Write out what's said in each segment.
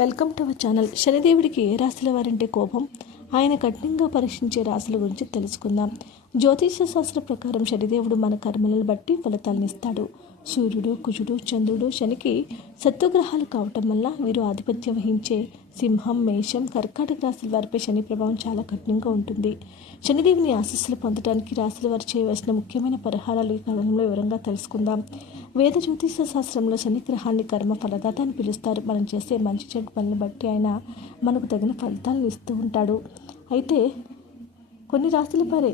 Welcome to our channel. శనిదేవుడికి ఏ రాశుల వారంటే కోపం? ఆయన కఠినంగా పరీక్షించే రాశుల గురించి తెలుసుకుందాం. జ్యోతిష శాస్త్ర ప్రకారం శనిదేవుడు మన కర్మలను బట్టి ఫలితాలను ఇస్తాడు. సూర్యుడు, కుజుడు, చంద్రుడు శనికి శత్రుగ్రహాలు కావటం వల్ల వీరు ఆధిపత్యం వహించే సింహం, మేషం, కర్కాటక రాశుల వారిపై శని ప్రభావం చాలా కఠినంగా ఉంటుంది. శనిదేవుని ఆశీస్సులు పొందడానికి రాశుల వారు చేయవలసిన ముఖ్యమైన పరిహారాలు ఈ కాలంలో వివరంగా తెలుసుకుందాం. వేద జ్యోతిష శాస్త్రంలో శని గ్రహాన్ని కర్మ ఫలదాత అని పిలుస్తారు. మనం చేసే మంచి చెడు పనులను బట్టి ఆయన మనకు తగిన ఫలితాలను ఇస్తూ ఉంటాడు. అయితే కొన్ని రాశులపై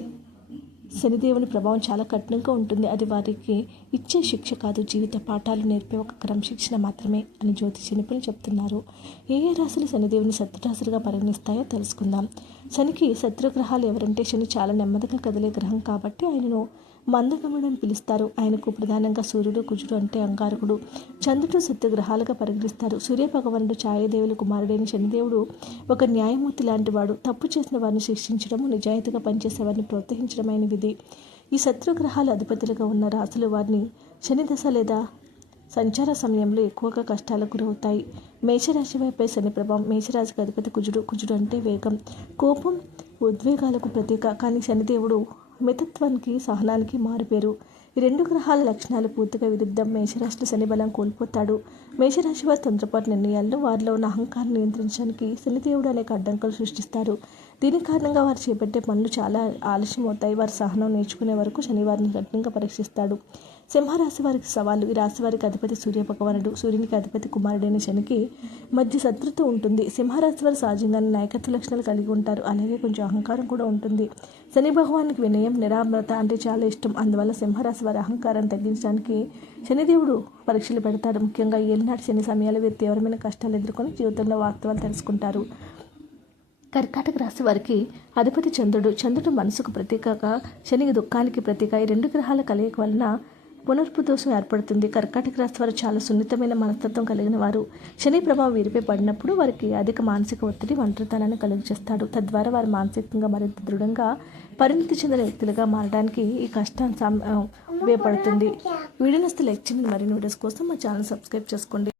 శనిదేవుని ప్రభావం చాలా కఠినంగా ఉంటుంది. అది వారికి ఇచ్చే శిక్ష కాదు, జీవిత పాఠాలు నేర్పే ఒక క్రమశిక్షణ మాత్రమే అని జ్యోతిష నిపుణులు చెప్తున్నారు. ఏ రాశులు శనిదేవుని శత్రురాశులుగా పరిగణిస్తాయో తెలుసుకుందాం. శనికి శత్రుగ్రహాలు ఎవరంటే శని చాలా నెమ్మదిగా కదిలే గ్రహం కాబట్టి ఆయనను మందగమనుడు అని పిలుస్తారు. ఆయనకు ప్రధానంగా సూర్యుడు, కుజుడు అంటే అంగారకుడు, చంద్రుడు శత్రుగ్రహాలుగా పరిగణిస్తారు. సూర్య భగవానుడు ఛాయాదేవుల కుమారుడైన శనిదేవుడు ఒక న్యాయమూర్తి లాంటి వాడు. తప్పు చేసిన వారిని శిక్షించడం, నిజాయితీగా పనిచేసే వారిని ప్రోత్సహించడమైన విధి. ఈ శత్రుగ్రహాల అధిపతులుగా ఉన్న రాశులు వారిని శని దశ లేదా సంచార సమయంలో ఎక్కువగా కష్టాలకు గురవుతాయి. మేషరాశి వైపై శని ప్రభావం. మేషరాశికి అధిపతి కుజుడు. కుజుడు అంటే వేగం, కోపం, ఉద్వేగాలకు ప్రతీక. కానీ శనిదేవుడు మితత్వానికి, సహనానికి మారుపేరు. ఈ రెండు గ్రహాల లక్షణాలు పూర్తిగా విరుద్ధం. మేషరాశిలో శని బలం కోల్పోతాడు. మేషరాశి వారి తొందరపాటు నిర్ణయాల్లో వారిలో ఉన్న అహంకారం నియంత్రించడానికి శనిదేవుడు అనేక అడ్డంకులు సృష్టిస్తారు. దీని కారణంగా వారు చేపట్టే పనులు చాలా ఆలస్యం అవుతాయి. వారి సహనం నేర్చుకునే వరకు శనివారిని కఠినంగా పరీక్షిస్తాడు. సింహరాశి వారికి సవాళ్ళు. ఈ రాశి వారికి అధిపతి సూర్య భగవానుడు. సూర్యునికి అధిపతి కుమారుడైన శనికి మధ్య శత్రుత్వం ఉంటుంది. సింహరాశి వారు సహజంగానే నాయకత్వ లక్షణాలు కలిగి ఉంటారు. అలాగే కొంచెం అహంకారం కూడా ఉంటుంది. శని భగవానికి వినయం, నిరామ్రత అంటే చాలా ఇష్టం. అందువల్ల సింహరాశి వారి అహంకారాన్ని తగ్గించడానికి శనిదేవుడు పరీక్షలు పెడతాడు. ముఖ్యంగా ఏలినాటి శని సమయాల్లో వీరు తీవ్రమైన కష్టాలు ఎదుర్కొని జీవితంలో వాస్తవాలు తెలుసుకుంటారు. కర్కాటక రాశి వారికి అధిపతి చంద్రుడు. చంద్రుడు మనసుకు ప్రతీకగా, శనికి దుఃఖానికి ప్రతీక. ఈ రెండు గ్రహాల కలయిక వలన పునర్పు దోషం ఏర్పడుతుంది. కర్కాటక రాశి వారు చాలా సున్నితమైన మనస్తత్వం కలిగిన వారు. శని ప్రభావం వీరిపై పడినప్పుడు వారికి అధిక మానసిక ఒత్తిడి, ఒంటరితనాన్ని కలుగజేస్తాడు. తద్వారా వారు మానసికంగా మరింత దృఢంగా పరిణితి చెందిన వ్యక్తులుగా మారడానికి ఈ కష్టం ఉపయోగపడుతుంది. వీడియో నచ్చితే లైక్ చేయండి. మరిన్ని వీడియోస్ కోసం మా ఛానల్ సబ్స్క్రైబ్ చేసుకోండి.